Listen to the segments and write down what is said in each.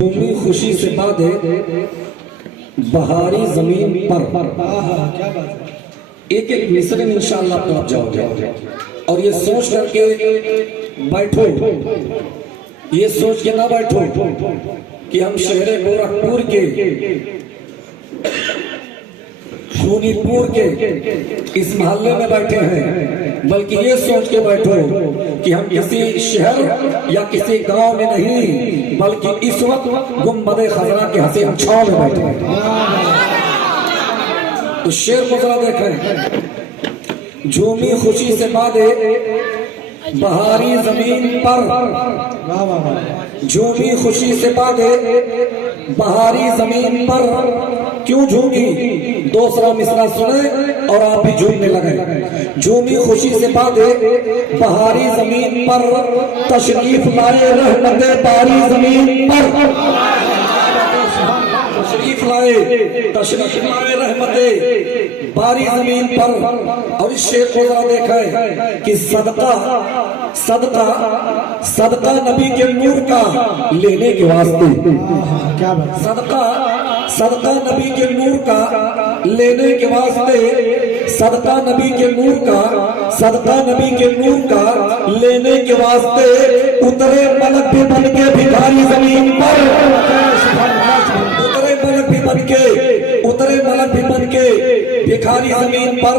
झूमी खुशी से बादे बहारी जमीन पर एक एक मिसरे में इंशाअल्लाह पहुंच जाओगे। और ये सोच करके बैठो, ये सोच के ना बैठो कि हम शहर गोरखपुर के सोनीपुर के इस मोहल्ले में बैठे हैं, बल्कि ये सोच के बैठो कि हम किसी शहर या किसी गांव में नहीं, बल्कि इस वक्त गुंबद खजरा के हसीन छांव में बैठे हैं। तो शेर को जरा देखें, झूमी खुशी से बादे बहारी जमीन पर, झूमी खुशी से बादे बहारी जमीन पर क्यों झूमी। दूसरा मिसरा सुने और आप भी झूमने लगे। झूमी खुशी से बादे बहारी जमीन पर, तशरीफ लाए रहमते बारी जमीन पर, तशरीफ लाए रहमते बारी जमीन पर। और इस शेर को जरा देखें कि सदका सदका सदका नबी के नूर का लेने के वास्ते, सदका सदका नबी के नूर का लेने के वास्ते, सदका नबी के नूर का, सदका नबी के नूर का लेने के वास्ते उतरे मलक भी बन के भिखारी जमीन पर, उतरे मलक भी बन के, उतरे मलक भी बन के भिखारी जमीन पर।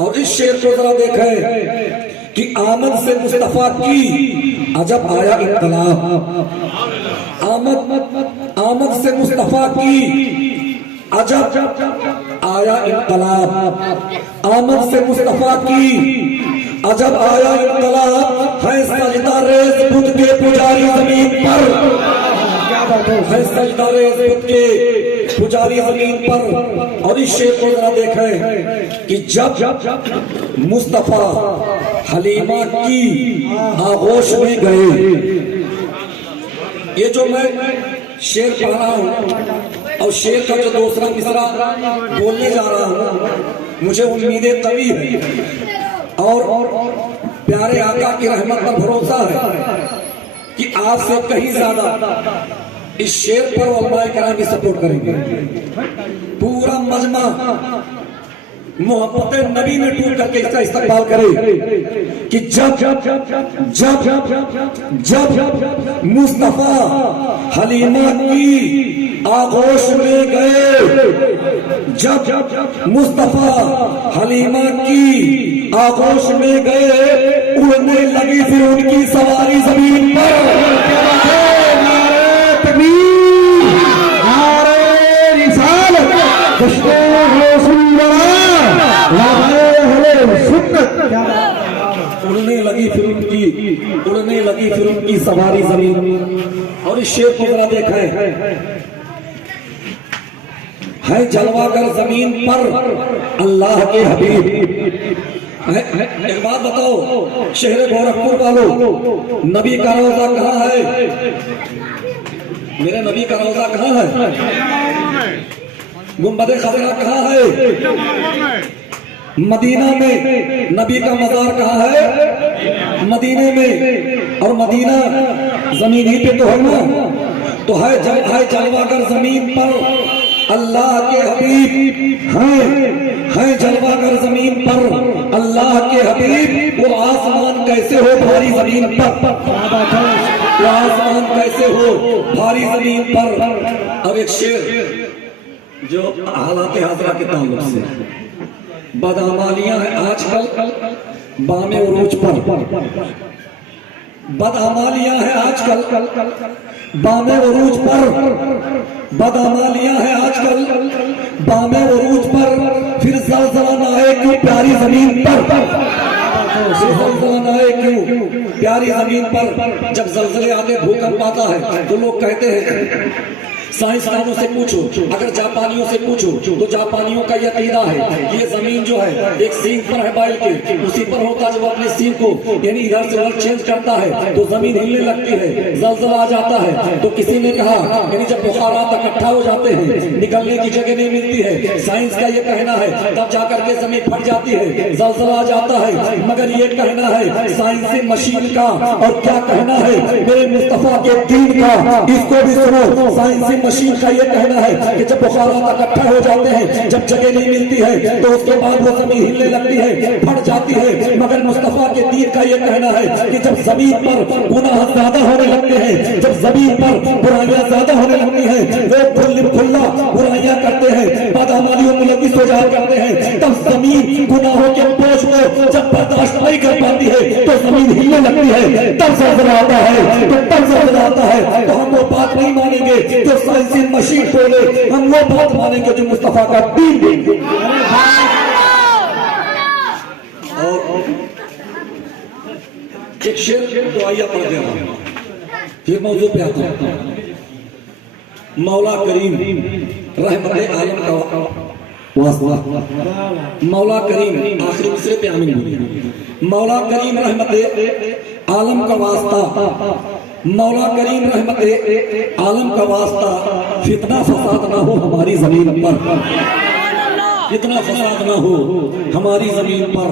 और इस शेर को जरा देखें कि आमद से मुस्तफा की अजब आया इत्तलाब, आमद से मुस्तफा की अजब आया इत्तलाब, आमद से मुस्तफा की अजब आया इत्तलाब। है सजदा रेज़ बुत के पुजारी जमीन पर, है सजदा रेज़ बुत के पुजारी जमीन पर। और इस शेर को जरा देखें कि जब मुस्तफा हलीमा की आगोश में गए, ये जो मैं शेर पढ़ रहा हूँ और शेर का जो दूसरा मिसरा बोलने जा रहा हूँ, मुझे उम्मीदें कवी है और प्यारे आका की रहमत पर भरोसा है कि आपसे कहीं ज्यादा इस शेर पर उलमाए कराम भी सपोर्ट करेंगे। पूरा मजमा मोहब्बत नबी में टूट करके इसका इस्तेमाल करे कि जब जब जब जब मुस्तफा हलीमा की आगोश में गए, जब मुस्तफा हलीमा की आगोश में गए, उड़ने लगी फिर उनकी सवारी जमीन पर। उड़ने लगी फिर उनकी, उड़ने लगी फिर उनकी सवारी जमीन। और इस शेर को जरा देखें, है जलवागर जमीन पर अल्लाह के हबीब। एक बात बताओ शहर गोरखपुर वालों, नबी का रोजा कहाँ है? मेरे नबी का रोजा कहाँ है? गुंबद खजरा कहाँ है? मदीना में। नबी का मजार कहाँ है? मदीने में। और मदीना जमीन ही पे तो है ना, तो है जलवागर जमीन पर अल्लाह के हबीब है जलवागर जमीन पर अल्लाह के हबीब। वो आसमान कैसे हो भारी जमीन पर, वो आसमान कैसे हो भारी जमीन पर। अब एक शेर जो हालात हाजरा के ताल्लुक से, बदअमालियां हैं आजकल बामे उरूज पर, बदअमालियां हैं आजकल बामे उरूज पर, बदअमालियां हैं आजकल बामे उरूज पर। फिर ज़लज़ला ना आए क्यों प्यारी जमीन पर, ज़लज़ला ना आए क्यों प्यारी जमीन पर। जब ज़लज़ले आते भूकंप आता है तो लोग कहते हैं साइंसदानों से पूछो, अगर जापानियों से पूछो तो जापानियों का यह अकीदा है ये जमीन जो है एक सींग पर है बैल के, उसी पर होता है जब अपने सींग को यानी इधर से उधर चेंज करता है तो जमीन हिलने लगती है, जलजला आ जाता है। तो किसी ने कहा यानी जब बुखारात इकट्ठा हो जाते हैं निकलने की जगह नहीं मिलती है, साइंस का ये कहना है तब जाकर के जमीन फट जाती है, जलजला आ जाता है। मगर ये कहना है साइंसी मशीन का और क्या कहना है मेरे मुस्तफा के दीन का, इसको भी सुनो। साइंसी मशीन का ये कहना है कि जब बुखारात इकट्ठा हो जाते हैं, जब जगह नहीं मिलती है तो उसके बाद वो जमीन हिलने लगती है, फट जाती है। मगर मुस्तफा के दीन का ये कहना है कि जब जमीन पर गुनाह ज्यादा होने लगते हैं, जब जमीन पर बुराइयां ज्यादा होने लगती हैं, वो खुल्ला बुराइयां करते हैं, बदअमालियों मुलविस हो जाया करते हैं, तब जमीन गुनाहों के बोझ को जब बर्दाश्त नहीं कर पाती है तो जमीन हिलने लगती है, तब ज़लज़ला आता है। तो तब ज़लज़ला आता है तो हम वो बात नहीं मानेंगे जो साइंसी मशीन बोले, हम वो बात मानेंगे जो मुस्तफा का दीन। और एक शेर दुआया पढ़ दे रहा हूं, फिर मौजूद पे आता हूं। मौला करीम रहमत आलम का वास्ता, मौला करीम आखिरी मिसरे पे आमीन बोलिए। मौला करीम रहमत आलम का वास्ता, मौला करीम रहमत आलम का वास्ता, फितना फसाद ना हो हमारी जमीन पर, इतना फसाद ना हो हमारी जमीन पर।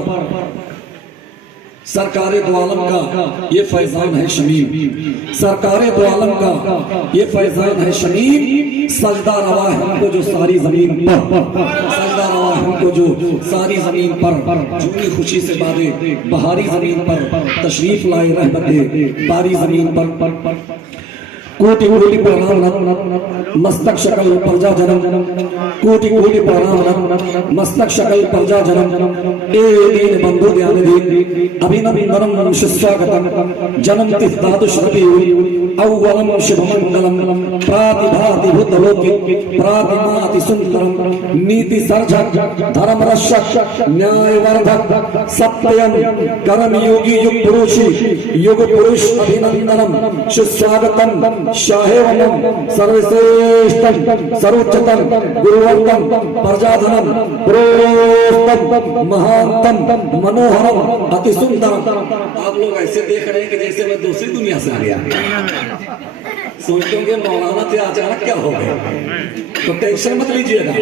सरकारे दो आलम का ये फैजान है शमीम, सरकारे दो आलम का ये फैजान है शमीम। सजदा रवा है हमको जो सारी जमीन पर, सजदा रवा है हमको जो सारी जमीन पर, झूमी खुशी से बादे बहारी जमीन पर तशरीफ लाए रहमत बारी जमीन पर। कोटि कोटि प्रणाम मस्तक शकल प्रजा जनम, कोटि कोटि प्रणाम मस्तक शकल प्रजा जनम। ए दीन बंधु ध्यान दीन अभिनंदनम सुस्वागतम, जन्म तिदादुष रवि अव्वलम शुभमंगलम, प्रातिभाति भूतलोके प्रातिमाति सुंदरम, नीति सर्जक धर्म रक्षक न्याय वर्धक सत्यम कर्म योगी युग पुरुष अभिनंदनम सुस्वागतम, शाहेवनम सर्वश्रेष्ठम सर्वोच्चतम गुरुवंतम प्रजाधनम प्रोस्तम महानतम मनोहरम अति सुंदरम। आप लोग ऐसे देख रहे हैं कि जैसे मैं दूसरी दुनिया से आ गया, सोचते होंगे मौलाना थे अचानक क्या हो गया, तो टेंशन मत लीजिएगा,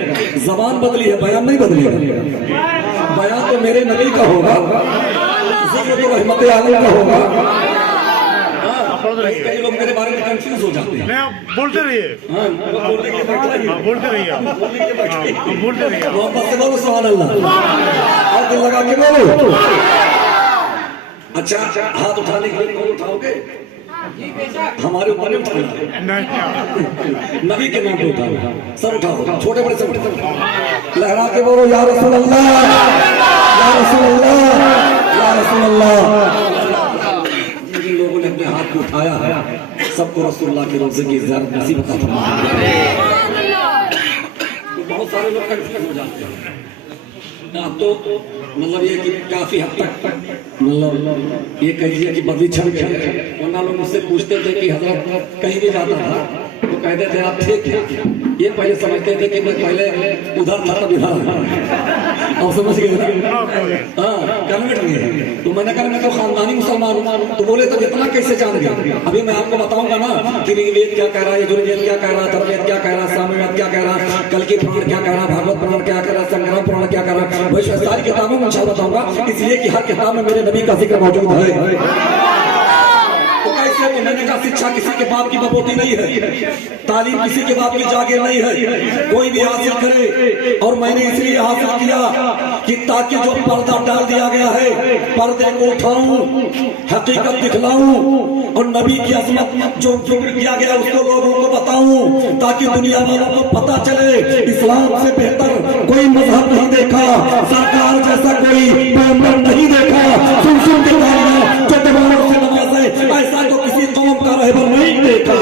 जबान बदली है बयान नहीं बदलेगा। बयान तो मेरे नबी का होगा, तो रहमत आलम का होगा। कई लोग मेरे बारे में कंफ्यूज हो जाते हैं। बोलते रहिए, बोलते रहिए, बोलते रहिए। मोहब्बत से बोलो सुभान अल्लाह, और दिल लगा के बोलो। अच्छा हाथ उठाने के लिए उठाओगे, हमारे ऊपर नहीं उठाना, नबी के नाम पे उठाओ, सर उठाओ, छोटे बड़े सब लहरा के बोलो या रसूल अल्लाह, या रसूल अल्लाह, या रसूल अल्लाह। जिन लोगों ने अपने हाथ को उठाया है सबको रसूलुल्लाह के रोज़े की ज़ियारत नसीब अता फरमाए। बहुत सारे लोग कंफ्यूज हो जाते हैं। अब तो मतलब ये कि काफी हद तक मतलब ये कहिए कि बदली छड़ गई, वरना लोग मुझसे पूछते थे कि हजरत कहीं भी जाता था तो कहते थे आप थे क्या, ये पहले समझते थे कि मैं पहले उधर था तब इधर, और समझ गए ना, हाँ कन्वर्ट हुए। तो मैंने कहा मैं तो खानदानी मुसलमान हूँ, तो बोले तो इतना कैसे जान गया। अभी मैं आपको बताऊंगा ना कि ऋग्वेद क्या कह रहा है, यजुर्वेद क्या कह रहा है, अथर्ववेद क्या कह रहा है, सामवेद क्या कह रहा है, कल की पुराण क्या कह रहा है, भागवत पुराण क्या कह रहा है, संग्राम पुराण क्या कह रहा है, वैसे सारी किताबों में इंशाअल्लाह बताऊंगा, इसलिए कि हर किताब में मेरे नबी का जिक्र मौजूद है। तो कैसे, तो मैंने कहा शिक्षा किसी के बाप की बपोती नहीं है, तालीम किसी के बाप की जागीर नहीं है, कोई भी हासिल करे। और मैंने इसलिए हासिल किया कि ताकि जो पर्दा डाल दिया गया है पर्दे को उठाऊं, हकीकत दिखलाऊं, और नबी की अजमत जो जिक्र किया गया उसको लोगों को बताऊं, ताकि दुनिया वालों को पता चले इस्लाम से बेहतर कोई मजहब नहीं देखा, सरकार जैसा कोई पैगंबर नहीं देखा, सुन सुन के गालियां जो दीवारों से नवाजे ऐसा तो किसी कौम का रहबर नहीं देखा,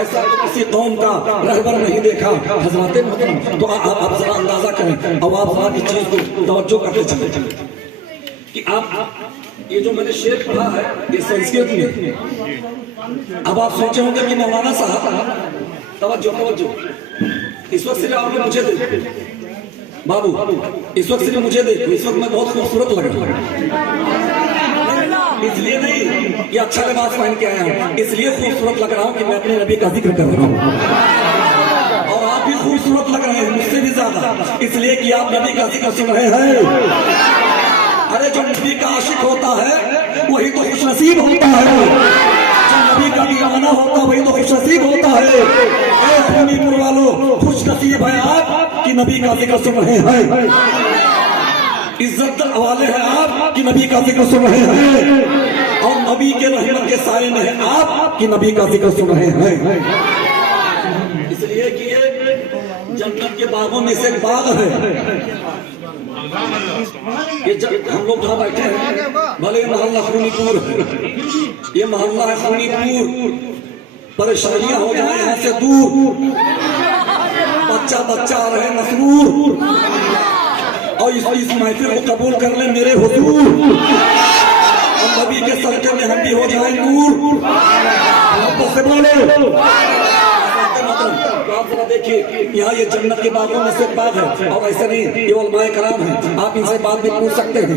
ऐसा तो किसी कौम का रहबर नहीं देखा। हजरत मतलब तो आप जरा अंदाजा करें, अब आप जरा इस चीज को तवज्जो करते चले कि आप ये जो मैंने शेर पढ़ा है ये संस्कृत में, अब आप सोचे होंगे कि मौलाना साहब, तवज्जो तवज्जो, इस वक्त सिर्फ आपने मुझे देखो बाबू, इस वक्त सिर्फ मुझे देखो, इस वक्त मैं बहुत खूबसूरत लग रहा हूँ। इसलिए नहीं कि अच्छा लिबास पहन के आया हूँ, इसलिए खूबसूरत लग रहा हूँ कि मैं अपने नबी का जिक्र कर रहा हूँ। और आप भी खूबसूरत लग रहे हैं मुझसे भी ज्यादा, इसलिए कि आप नबी का जिक्र सुन रहे हैं। अरे जो नबी का आशिक होता है वही तो खुशनसीब होता है, जो नबी का दीवाना होता है वही तो खुशनसीब होता है। खूनीपुर वालों, खुशनसीब है आप कि नबी का जिक्र सुन रहे हैं। इज्जत वाले हैं आप कि नबी का जिक्र सुन रहे हैं, और नबी के रहमत के साये में है आप कि नबी का जिक्र सुन रहे हैं। इसलिए कि ये जन्नत के बागों में से एक बाग है। ये जब हम लोग जहाँ बैठे हैं, भले मोहल्ला खूनीपुर, ये मोहल्ला है खूनीपुर, परेशानियां हो जाए यहाँ से दूर, बच्चा बच्चा रहे मसरूर, और इस महफिल को कबूल कर ले मेरे हुजूर, और नबी के सदके में हम भी हो जाए नूर। से बोलो आप जरा देखिए, यहाँ ये जन्नत के बागों में से बाग है, और ऐसे नहीं ये उलमाए कराम है, आप इनसे बात भी पूछ सकते हैं।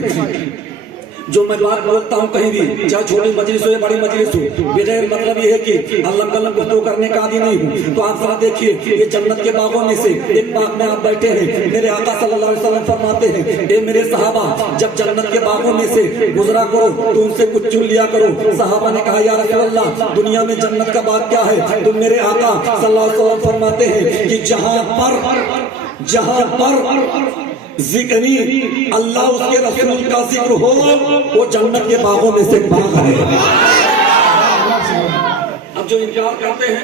जो मैं बात बोलता हूँ कहीं भी, चाहे छोटी मजलिस हो या बड़ी मजलिस हो, बगैर मतलब ये है कि अल्लाह कलम गुफ्तगू करने का आदि नहीं हूँ। तो आप जरा देखिए, ये जन्नत के बागों में से एक बाग में आप बैठे हैं। मेरे आका सल्लल्लाहु अलैहि वसल्लम फरमाते हैं, ए मेरे सहाबा, जब जन्नत के बागों में से गुजरा करो तो उनसे कुछ चुन लिया करो। सहाबा ने कहा, या रसूल अल्लाह, दुनिया में जन्नत का बाग क्या है? तो मेरे आका सल्लल्लाहु अलैहि वसल्लम फरमाते हैं कि जहाँ पर जिक्री अल्लाह उसके रसूल का जिक्र हो, वो जन्नत के बागों में से बाग है। अब जो इनकार करते हैं,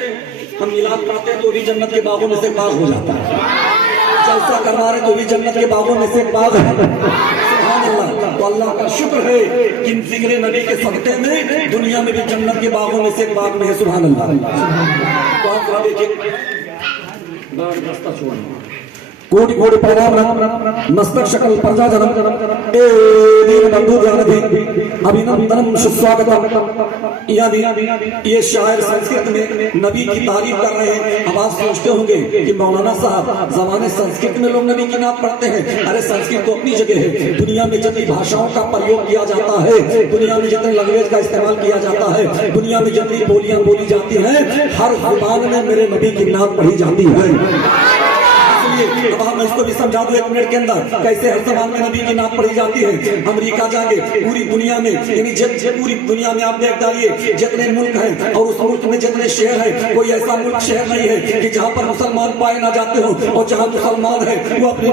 हम मिलाद करते हैं तो भी जन्नत के बागों में से बाग हो जाता है, जलसा करवा रहे तो भी जन्नत के बागों में से बाग है। सुभान अल्लाह। तो अल्लाह का शुक्र है कि जिक्र नबी के सदक़े में दुनिया में भी जन्नत के बागों में से एक बाग में है। सुभान अल्लाह। तो आप देखिए, कोटि कोटि प्रणाम मस्तक शकल प्रजा जनम ए दीन बंधु जानधि अभिनंदनम सुस्वागतम। ये शायर संस्कृत में नबी की तारीफ कर रहे हैं। अब आप सोचते होंगे कि मौलाना साहब, जमाने संस्कृत में लोग नबी की नाम पढ़ते हैं। अरे संस्कृत तो अपनी जगह है, दुनिया में जितनी भाषाओं का प्रयोग किया जाता है, दुनिया में जितने लैंग्वेज का इस्तेमाल किया जाता है, दुनिया में जितनी बोलियां बोली जाती हैं, हर जुबान में मेरे नबी की नाम पढ़ी जाती है। अब हम इसको भी समझा दो 1 मिनट के अंदर, कैसे हर जबान में नबी की नाम पढ़ी जाती है। अमेरिका जाएंगे, पूरी दुनिया में, यानी पूरी दुनिया में आप देख डालिए जितने मुल्क हैं और उस मुल्क में जितने शहर हैं, कोई ऐसा मुल्क शहर नहीं है कि जहाँ पर मुसलमान पाए ना जाते हो। और जहाँ मुसलमान है वो अपने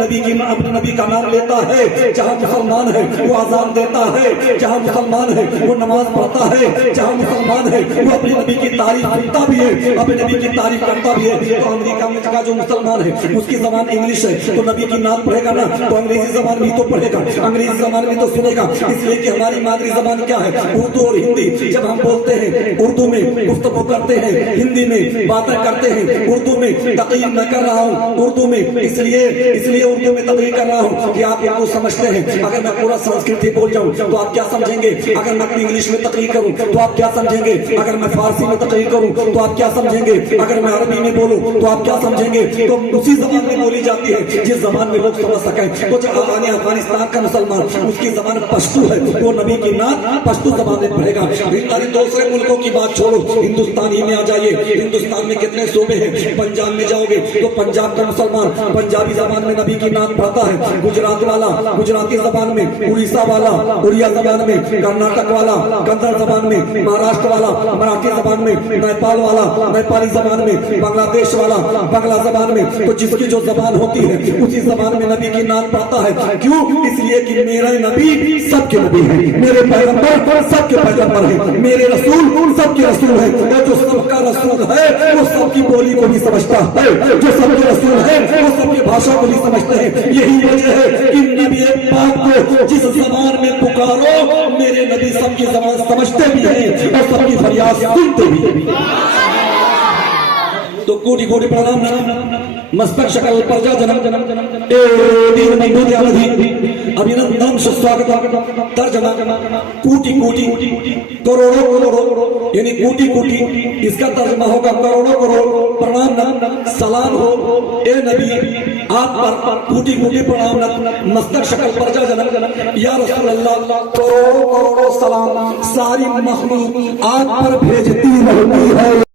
नबी का नाम लेता है, जहाँ मुसलमान है वो अज़ान देता है, जहाँ मुसलमान है वो नमाज पढ़ता है, जहाँ मुसलमान है वो अपने नबी की तारीफ करता भी है, अपने नबी की तारीफ करता भी है। तो अमेरिका में का जो मुसलमान है उसकी जबान इंग्लिश है, तो नबी की नाम पढ़ेगा ना, तो अंग्रेजी जबान भी तो पढ़ेगा, अंग्रेजी जबान भी तो सुनेगा। इसलिए कि हमारी मादरी जबान क्या है? उर्दू और हिंदी। जब हम बोलते हैं उर्दू में गुफ्तगू करते हैं, हिंदी में बातें करते हैं, उर्दू में तक़रीर मैं कर रहा हूँ, उर्दू में इसलिए उर्दू में तक़रीर कर रहा हूँ कि आप इनको समझते हैं। अगर मैं पूरा संस्कृत ही बोल जाऊँ तो आप क्या समझेंगे? अगर मैं इंग्लिश में तक़रीर करूँ तो आप क्या समझेंगे? अगर मैं फारसी में तक़रीर करूँ तो आप क्या समझेंगे? अगर मैं अरबी में बोलूँ तो आप क्या समझेंगे? तो उसी जबान में बोली जाती है जिस जबान में लोग समझ सकें। तो जो अफगानिस्तान का मुसलमान, उसकी जबान पश्तू है, वो नबी की नाम पश्तू जबान में पढ़ेगा। अरे दूसरे मुल्कों की बात छोड़ो, हिंदुस्तान ही में आ जाइए। हिंदुस्तान में कितने सूबे हैं? पंजाब में जाओगे तो पंजाब का मुसलमान पंजाबी जबान में नबी की नाम पढ़ता है, गुजरात वाला गुजराती जबान में, उड़ीसा वाला उड़िया जबान में, कर्नाटक वाला कन्नड़ जबान में, महाराष्ट्र वाला मराठी जबान में, नेपाल वाला नेपाली जबान में, बांग्लादेश वाला बांग्ला जबान में। तो जिसकी जो जबान होती है उसी जबान में नबी की नाम पढ़ता है। क्यों? इसलिए कि मेरा नबी सबके नबी है, मेरे पैगंबर सबके पैगंबर है, मेरे रसूल सबके रसूल है। और जो सबका रसूल है वो सबकी बोली को भी समझता है, जो सबके रसूल है वो सबकी भाषा को भी समझते हैं। यही वजह है कि नबी पाक को जिस जबान में पुकारो, मेरे नबी सबकी जबान समझते भी हैं और सबकी फरियाद सुनते भी हैं। तो कोटि कोटि प्रणाम मस्तक शकल प्रजा जनम ए दीन बंधु दयावधि अभिनंदन सुस्वागत तर्जमा कोटि कोटि करोड़ों करोड़ों यानी कोटि कोटि इसका तर्जमा होगा करोड़ों करोड़ प्रणाम सलाम हो ए नबी आप पर कोटि कोटि प्रणाम मस्तक शकल प्रजा जनम या रसूल अल्लाह करोड़ों करोड़ों सलाम सारी मखलूक आप पर भेजती रहती है।